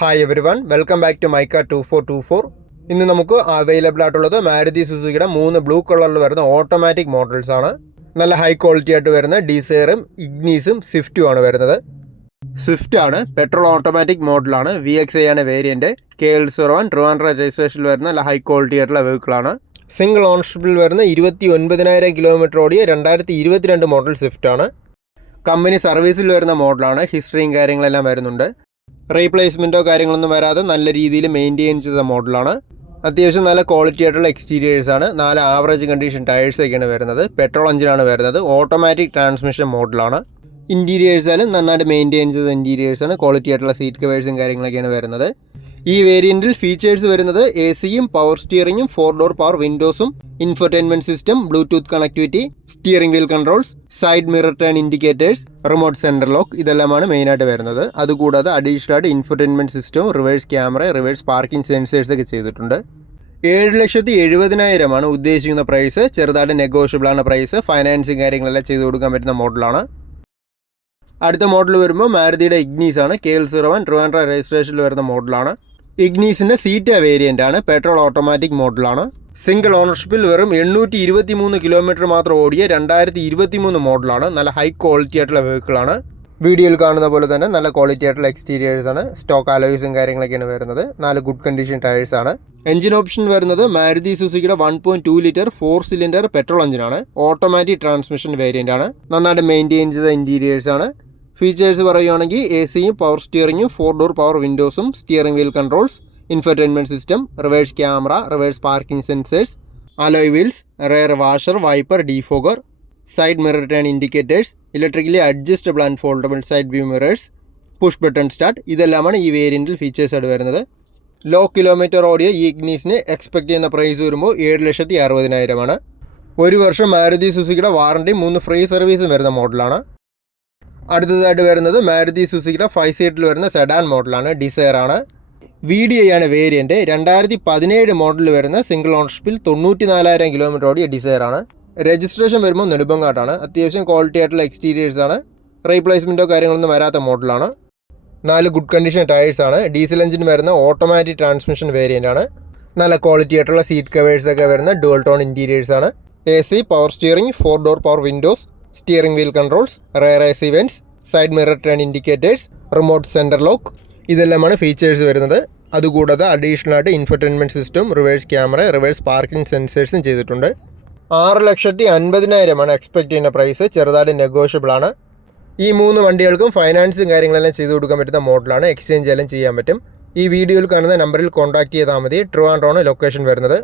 Hi everyone, welcome back to മൈക്ക 2424. ഇന്ന് നമുക്ക് അവൈലബിൾ ആയിട്ടുള്ളത് മാരുതി സുസുക്കിയുടെ 3 ബ്ലൂ കളറിൽ വരുന്ന ഓട്ടോമാറ്റിക് മോഡൽസ് ആണ്. നല്ല ഹൈ ക്വാളിറ്റി ആയിട്ട് വരുന്ന ഡിസയറും ഇഗ്നീസും സ്വിഫ്റ്റും ആണ് വരുന്നത്. സ്വിഫ്റ്റ് ആണ്, പെട്രോൾ ഓട്ടോമാറ്റിക് മോഡലാണ്, VXI ആണ് വേരിയൻറ്റ്. KL01 ട്രിവാൻഡ്രം രജിസ്ട്രേഷനിൽ വരുന്ന നല്ല ഹൈ ക്വാളിറ്റി ആയിട്ടുള്ള വെഹിക്കിളാണ്. സിംഗിൾ ഓണർഷിപ്പിൽ വരുന്ന 29,000 കിലോമീറ്റർ ഓടിയ 2022 മോഡൽ സ്വിഫ്റ്റ് ആണ്. കമ്പനി സർവീസിൽ വരുന്ന മോഡലാണ്. ഹിസ്റ്ററിയും കാര്യങ്ങളെല്ലാം വരുന്നുണ്ട്. റീപ്ലേസ്മെൻറ്റോ കാര്യങ്ങളൊന്നും വരാതെ നല്ല രീതിയിൽ മെയിൻറ്റെയിൻ ചെയ്ത മോഡലാണ്. അത്യാവശ്യം നല്ല ക്വാളിറ്റി ആയിട്ടുള്ള എക്സ്റ്റീരിയേഴ്സാണ്. 4 ആവറേജ് കണ്ടീഷൻ ടയേഴ്സൊക്കെയാണ് വരുന്നത്. പെട്രോൾ എഞ്ചിനാണ് വരുന്നത്. ഓട്ടോമാറ്റിക് ട്രാൻസ്മിഷൻ മോഡലാണ്. ഇൻറ്റീരിയേഴ്സാലും നന്നായിട്ട് മെയിൻറ്റെയിൻ ചെയ്ത ഇൻറ്റീരിയേഴ്സാണ്. ക്വാളിറ്റി ആയിട്ടുള്ള സീറ്റ് കവേഴ്സും കാര്യങ്ങളൊക്കെയാണ് വരുന്നത്. ഈ വേരിയൻറ്റിൽ ഫീച്ചേഴ്സ് വരുന്നത് AC-യും പവർ സ്റ്റിയറിങ്ങും 4 ഡോർ പവർ വിൻഡോസും infotainment system, Bluetooth connectivity, steering wheel controls, side mirror turn indicators, remote centre lock ഇതെല്ലാമാണ് മെയിനായിട്ട് വരുന്നത്. അതുകൂടാതെ അഡീഷണൽ ആയിട്ട് ഇൻഫർടൈൻമെൻറ്റ് സിസ്റ്റവും reverse camera, reverse parking sensors ഒക്കെ ചെയ്തിട്ടുണ്ട്. 7,70,000 ഉദ്ദേശിക്കുന്ന പ്രൈസ്. ചെറുതായിട്ട് നെഗോഷ്യബിൾ ആണ് പ്രൈസ്. ഫൈനാൻസിങ് കാര്യങ്ങളെല്ലാം ചെയ്ത് കൊടുക്കാൻ പറ്റുന്ന മോഡലാണ്. അടുത്ത മോഡൽ വരുമ്പോൾ മാരുതിയുടെ ഇഗ്നീസ് ആണ്. KL01 ട്രിവാൻഡ്രം രജിസ്ട്രേഷനിൽ വരുന്ന മോഡലാണ്. ഇഗ്നീസിൻ്റെ സീറ്റ വേരിയൻ്റ് ആണ്. പെട്രോൾ ഓട്ടോമാറ്റിക് മോഡലാണ്. സിംഗിൾ ഓണർഷിപ്പിൽ വെറും 823 കിലോമീറ്റർ മാത്രം ഓടിയ 2023 മോഡലാണ്. നല്ല ഹൈ ക്വാളിറ്റി ആയിട്ടുള്ള വെഹിക്കിളാണ്. വീഡിയോയിൽ കാണുന്ന പോലെ തന്നെ നല്ല ക്വാളിറ്റി ആയിട്ടുള്ള എക്സ്റ്റീരിയേഴ്സാണ്. സ്റ്റോക്ക് അലോയ്സും കാര്യങ്ങളൊക്കെയാണ് വരുന്നത്. 4 ഗുഡ് കണ്ടീഷൻ ടയേഴ്സാണ്. എഞ്ചിൻ ഓപ്ഷൻ വരുന്നത് മാരുതി സുസുക്കിയുടെ 1.2 ലിറ്റർ 4 സിലിണ്ടർ പെട്രോൾ എഞ്ചിനാണ്. ഓട്ടോമാറ്റിക് ട്രാൻസ്മിഷൻ വേരിയൻ്റ് ആണ്. നന്നായിട്ട് മെയിൻറ്റെയിൻ ചെയ്ത ഇൻറ്റീരിയേഴ്സാണ്. ഫീച്ചേഴ്സ് പറയുകയാണെങ്കിൽ AC-യും പവർ സ്റ്റിയറിങ്ങും 4 ഡോർ പവർ വിൻഡോസും steering wheel controls, infotainment system, reverse camera, reverse parking sensors, alloy wheels, rear washer, wiper, defogger, side mirror turn indicators, electrically adjustable and foldable side view mirrors, push button start ഇതെല്ലാമാണ് ഈ വേരിയൻറ്റിൽ ഫീച്ചേഴ്സായിട്ട് വരുന്നത്. Low kilometre ഓടിയ ഈ ഇഗ്നീസിന് expect ചെയ്യുന്ന price വരുമ്പോൾ 7,60,000 1 വർഷം Maruti സുസുക്കിയുടെ warranty, 3 free സർവീസും വരുന്ന മോഡലാണ്. അടുത്തതായിട്ട് വരുന്നത് മാരുതി സുസുക്കിയുടെ 5 സീറ്റിൽ വരുന്ന സെഡാൻ മോഡലാണ്. ഡിസയർ ആണ്. VDI ആണ് വേരിയൻറ്റ്. 2017 മോഡലിൽ വരുന്ന സിംഗിൾ ഓണർഷിപ്പിൽ 94,000 കിലോമീറ്റർ ഓടിയ ഡിസയർ ആണ്. രജിസ്ട്രേഷൻ വരുമ്പോൾ നെടുമ്പങ്ങാട്ടാണ്. അത്യാവശ്യം ക്വാളിറ്റി ആയിട്ടുള്ള എക്സ്റ്റീരിയേഴ്സാണ്. റീപ്ലേസ്മെൻറ്റോ കാര്യങ്ങളൊന്നും വരാത്ത മോഡലാണ്. 4 ഗുഡ് കണ്ടീഷൻ ടയേഴ്സാണ്. ഡീസൽ എഞ്ചിൻ വരുന്ന ഓട്ടോമാറ്റിക് ട്രാൻസ്മിഷൻ വേരിയൻ്റ് ആണ്. നല്ല ക്വാളിറ്റി ആയിട്ടുള്ള സീറ്റ് കവേഴ്സൊക്കെ വരുന്ന ഡുവൽ ടോൺ ഇൻറ്റീരിയേഴ്സാണ്. AC, power steering, 4 door power windows, steering wheel controls, rear AC vents, side mirror turn indicators, remote centre lock ഇതെല്ലാമാണ് ഫീച്ചേഴ്സ് വരുന്നത്. അതുകൂടാതെ അഡീഷണൽ ആയിട്ട് infotainment system, reverse camera, reverse parking സെൻസേഴ്സും ചെയ്തിട്ടുണ്ട്. 6,50,000 എക്സ്പെക്ട് ചെയ്യുന്ന പ്രൈസ്. ചെറുതായിട്ട് negotiable ആണ്. ഈ 3 വണ്ടികൾക്കും ഫൈനാൻസും കാര്യങ്ങളെല്ലാം ചെയ്തു കൊടുക്കാൻ പറ്റുന്ന മോഡലാണ്. എക്സ്ചേഞ്ച് എല്ലാം ചെയ്യാൻ പറ്റും. ഈ വീഡിയോയിൽ കാണുന്ന നമ്പറിൽ കോൺടാക്ട് ചെയ്താൽ മതി. ട്രിവാൻഡ്രമാണ് ലൊക്കേഷൻ വരുന്നത്.